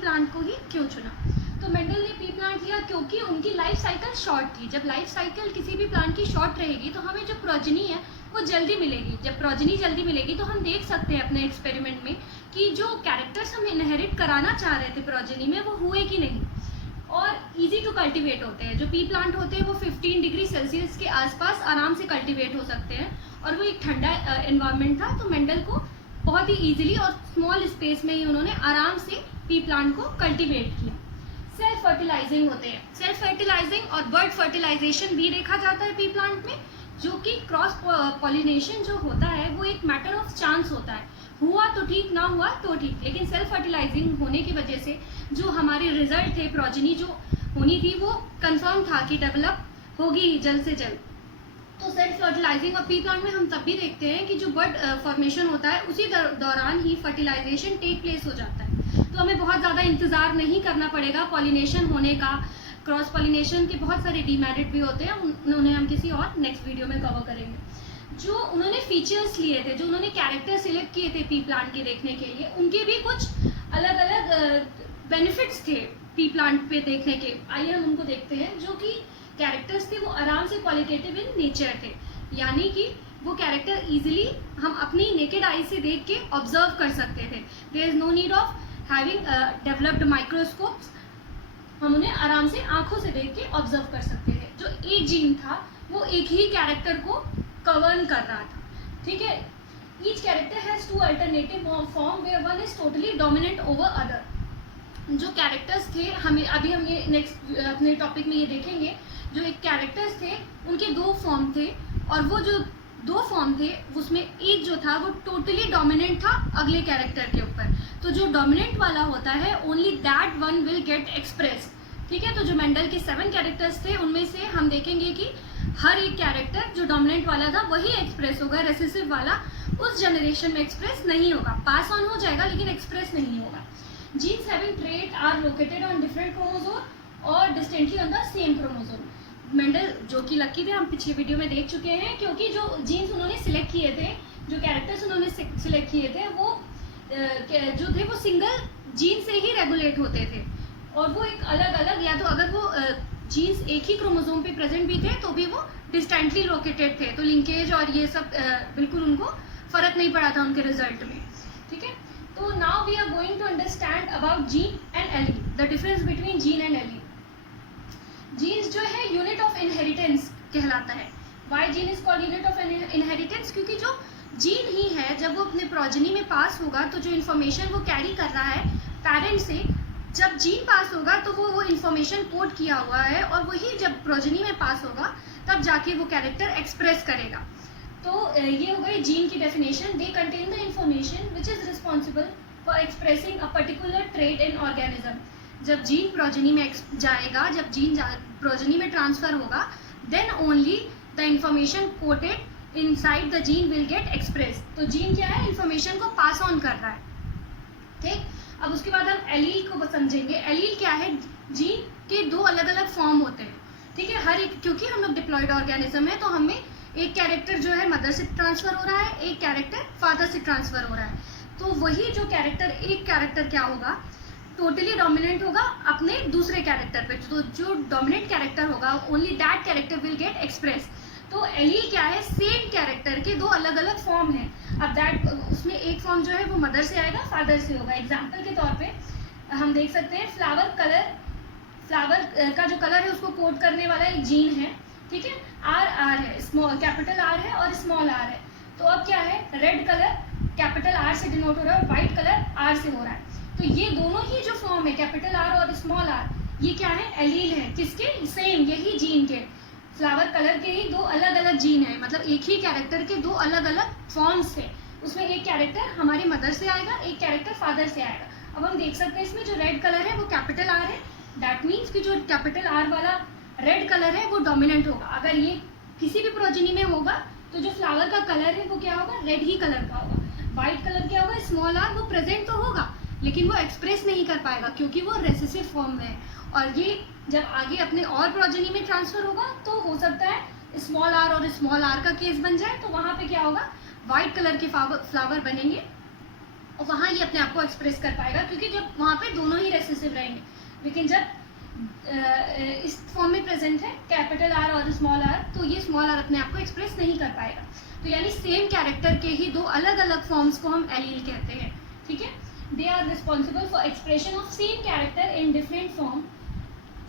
Plant को ही क्यों चुना? तो मेंडल ने पी प्लांट लिया क्योंकि उनकी लाइफ साइकिल शॉर्ट थी। जब लाइफ साइकिल किसी भी प्लांट की शॉर्ट रहेगी तो हमें जो प्रोजनी है वो जल्दी मिलेगी। जब प्रोजनी जल्दी मिलेगी तो हम देख सकते हैं अपने एक्सपेरिमेंट में कि जो कैरेक्टर्स हम इनहेरिट कराना चाह रहे थे प्रोजनी में वो हुए कि नहीं, और इजी टू कल्टीवेट होते हैं। जो पी प्लांट होते हैं वो 15 डिग्री सेल्सियस के आसपास आराम से कल्टीवेट हो सकते हैं, और वो एक ठंडा एनवायरनमेंट था, तो मेंडल को बहुत ही ईजिली और स्मॉल स्पेस में ही उन्होंने आराम से पी प्लांट को कल्टीवेट किया। सेल्फ फर्टिलाइजिंग होते हैं। सेल्फ फर्टिलाइजिंग और बर्ड फर्टिलाइजेशन भी देखा जाता है पी प्लांट में, जो कि क्रॉस पॉलिनेशन जो होता है वो एक मैटर ऑफ चांस होता है। हुआ तो ठीक, ना हुआ तो ठीक, लेकिन सेल्फ फर्टिलाइजिंग होने की वजह से जो हमारे रिजल्ट थे, प्रोजनी जो होनी थी वो कंफर्म था कि डेवलप होगी जल्द से जल्द। तो सेल्फ फर्टिलाइजिंग और पी प्लांट में हम तब भी देखते हैं कि जो बर्ड फॉर्मेशन होता है उसी दौरान ही फर्टिलाइजेशन टेक प्लेस हो जाता है। तो हमें बहुत ज़्यादा इंतज़ार नहीं करना पड़ेगा पॉलिनेशन होने का। क्रॉस पॉलिनेशन के बहुत सारे डीमेरिट भी होते हैं, उन्होंने हम किसी और नेक्स्ट वीडियो में कवर करेंगे। जो उन्होंने फीचर्स लिए थे, जो उन्होंने कैरेक्टर सिलेक्ट किए थे पी प्लांट के देखने के लिए, उनके भी कुछ अलग अलग बेनिफिट्स थे पी प्लांट पे देखने के। आइए हम उनको देखते हैं। जो कि कैरेक्टर्स थे वो आराम से क्वालिटेटिव इन नेचर थे, यानी कि वो कैरेक्टर इजीली हम अपनी नेकेड आई से देख के ऑब्जर्व कर सकते थे। There is no need of having developed microscopes, हम उन्हें आराम से आंखों से देख के ऑब्जर्व कर सकते थे। जो एक जीन था वो एक ही कैरेक्टर को कवर कर रहा था, ठीक है। Each character has two alternative form where one is totally dominant over other. जो कैरेक्टर्स थे, हमें अभी हम ये नेक्स्ट अपने टॉपिक में ये देखेंगे, जो एक कैरेक्टर्स थे उनके दो फॉर्म थे, और वो जो दो फॉर्म थे उसमें एक जो था वो टोटली डोमिनेंट था अगले कैरेक्टर के ऊपर। तो जो डोमिनेंट वाला होता है only that one will get express, ठीक है। तो जो मेंडल के 7 कैरेक्टर्स थे उनमें से हम देखेंगे कि हर एक कैरेक्टर जो डोमिनेंट वाला था वही एक्सप्रेस होगा, रेसेसिव वाला उस जनरेशन में एक्सप्रेस नहीं होगा। पास ऑन हो जाएगा लेकिन एक्सप्रेस नहीं होगा। Genes having trait are located on different chromosome और distantly on the same chromosome. Mendel जो कि लकी थे, हम पिछले वीडियो में देख चुके हैं, क्योंकि जो जीन्स उन्होंने सिलेक्ट किए थे, जो कैरेक्टर्स उन्होंने सिलेक्ट किए थे, वो जो थे वो सिंगल जीन से ही रेगुलेट होते थे, और वो एक अलग अलग, या तो अगर वो जीन्स एक ही क्रोमोसोम पे प्रेजेंट भी थे तो भी वो डिस्टेंटली लोकेटेड थे। तो लिंकेज और ये सब बिल्कुल उनको फर्क नहीं पड़ा था उनके रिजल्ट में, ठीक है। तो now we are going to understand about gene and allele, the difference between gene and allele. Genes जो है यूनिट ऑफ इनहेरिटेंस कहलाता है। Why gene is called unit of inheritance? क्योंकि जो जीन ही है जब वो अपने प्रोजनी में पास होगा तो जो इन्फॉर्मेशन वो कैरी कर रहा है पेरेंट से, जब जीन पास होगा तो वो इन्फॉर्मेशन कोड किया हुआ है, और वही जब प्रोजनी में पास होगा तब जाके वो कैरेक्टर एक्सप्रेस करेगा। तो ये हो गई जीन की definition. They contain the information which is responsible for expressing a particular trait in organism. जब जीन प्रोजनी में जाएगा, जब जीन प्रोजनी में ट्रांसफर होगा, then only the information coded inside the gene will get express. तो gene क्या है? Information को पास ऑन कर रहा है, ठीक। अब उसके बाद हम एलील को समझेंगे। एलील क्या है? जीन के दो अलग अलग फॉर्म होते हैं, ठीक है। हर एक, क्योंकि हम लोग डिप्लॉयड ऑर्गेनिज्म है तो हमें एक कैरेक्टर जो है मदर से ट्रांसफर हो रहा है, एक कैरेक्टर फादर से ट्रांसफर हो रहा है। तो वही जो कैरेक्टर, एक कैरेक्टर क्या होगा, टोटली डोमिनेंट होगा अपने दूसरे कैरेक्टर पे। तो जो डोमिनेंट कैरेक्टर होगा only that character will get express. तो एलील क्या है? सेम कैरेक्टर के दो अलग अलग फॉर्म है। अब दैट उसमें एक फॉर्म जो है वो मदर से आएगा, फादर से होगा। एग्जाम्पल के तौर पे हम देख सकते हैं फ्लावर कलर, फ्लावर का जो कलर है उसको कोड करने वाला एक जीन है, ठीक है। आर है, स्मॉल कैपिटल आर है और स्मॉल आर है। तो अब क्या है? रेड कलर कैपिटल आर से डिनोट हो रहा है और व्हाइट कलर आर से हो रहा है। तो ये दोनों ही जो फॉर्म है कैपिटल आर और स्मॉल आर, ये क्या है? एलील है। किसके? सेम यही जीन के, फ्लावर कलर के ही दो अलग अलग जीन है, मतलब एक ही कैरेक्टर के दो अलग अलग फॉर्म्स है। उसमें एक कैरेक्टर हमारी मदर से आएगा, एक कैरेक्टर फादर से आएगा। अब हम देख सकते हैं इसमें जो रेड कलर है वो कैपिटल आर है। दैट मीन्स कि जो कैपिटल आर वाला रेड कलर है वो डोमिनेंट होगा। अगर ये किसी भी प्रोजेनी में होगा तो जो फ्लावर का कलर है वो क्या होगा? रेड ही कलर का होगा। व्हाइट कलर क्या होगा? Small are. वो प्रेजेंट तो होगा लेकिन वो एक्सप्रेस नहीं कर पाएगा क्योंकि वो रेसेसिव फॉर्म में है। और ये जब आगे अपने और प्रोजेनी में ट्रांसफर होगा तो हो सकता है स्मॉल आर और स्मॉल आर का केस बन जाए, तो वहाँ पे क्या होगा? व्हाइट कलर के फ्लावर बनेंगे और वहाँ ये अपने आप को एक्सप्रेस कर पाएगा, क्योंकि जब वहाँ पे दोनों ही रेसेसिव रहेंगे। लेकिन जब इस फॉर्म में प्रेजेंट है कैपिटल आर और स्मॉल आर, तो ये स्मॉल आर अपने आप को एक्सप्रेस नहीं कर पाएगा। तो यानी सेम कैरेक्टर के ही दो अलग अलग फॉर्म्स को हम एलील कहते हैं, ठीक है। They are responsible for expression of same character in different form,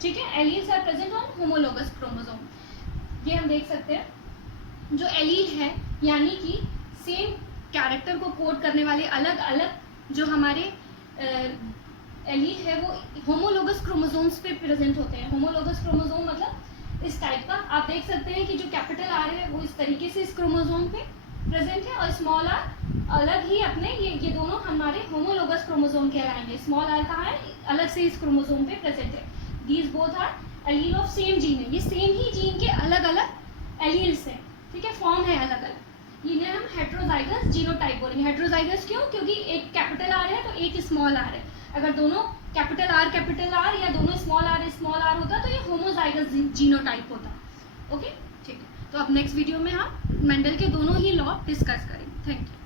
ठीक है। Alleles are present on homologous chromosome. ये हम देख सकते हैं जो एलील है यानी कि सेम कैरेक्टर को कोड करने वाले अलग अलग जो हमारे एलील है वो होमोलोगस क्रोमोसोम्स पे प्रेजेंट होते हैं। होमोलोगस क्रोमोसोम मतलब इस टाइप का, आप देख सकते हैं कि जो कैपिटल आर है वो इस तरीके से इस क्रोमोसोम पे प्रेजेंट है, और स्मॉल आर अलग ही अपने ये दोनों हमारे होमोलोगस क्रोमोसोम कहलाएंगे। स्मॉल आर कहाँ है, अलग से इस क्रोमोसोम पे प्रेजेंट है। These both R allele of same gene है, ये सेम ही जीन के अलग अलग एलील्स हैं, ठीक है, फॉर्म है अलग अलग। इन्हें हम हेट्रोजाइगस जीनोटाइप बोलेंगे। हेट्रोजाइगस क्यों, क्योंकि एक कैपिटल आर है तो एक स्मॉल आर है। अगर दोनों कैपिटल आर या दोनों स्मॉल आर होता तो ये होमोजाइगस जीनोटाइप होता। ओके, ठीक है। तो अब नेक्स्ट वीडियो में हम मेंडल के दोनों ही लॉ डिस्कस करेंगे। Thank you.